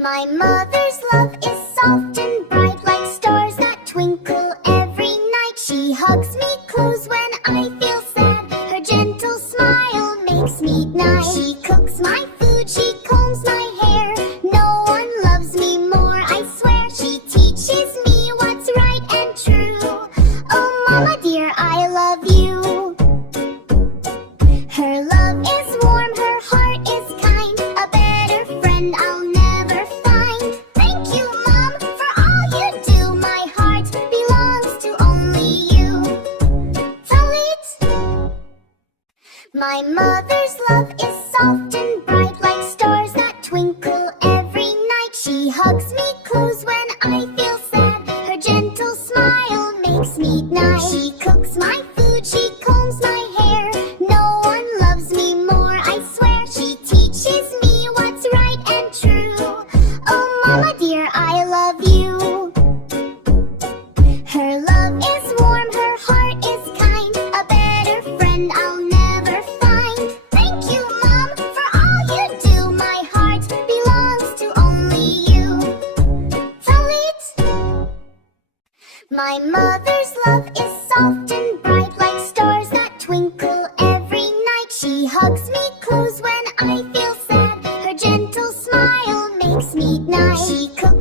My mother's love is soft and bright, like stars that twinkle every night. She hugs me close when I feel sad. Her gentle smile makes me nice. She cooks my food, she combs my hair. No one loves me more, I swear. She teaches me what's right and true. Oh, Mama dear, I love you. Her love is warm, her heart is kind. A better friend I'll never find. Thank you, Mom, for all you do. My heart belongs to only you. Talit. My mother's love is soft and bright, like stars that twinkle every night. She hugs me close when I feel sad. Her gentle smile makes me nice. She cooks my food, she combs my hair. No one loves me more, I swear. She teaches me what's right and true. Oh, Mama dear, I love you. Her love is warm, her heart is kind. A better friend I'll never find. Thank you, Mom, for all you do. My heart belongs to only you. Talit. My mother's love is soft and bright, like stars that twinkle every night. She hugs me close when I feel sad. Her gentle smile makes me nice. She cooks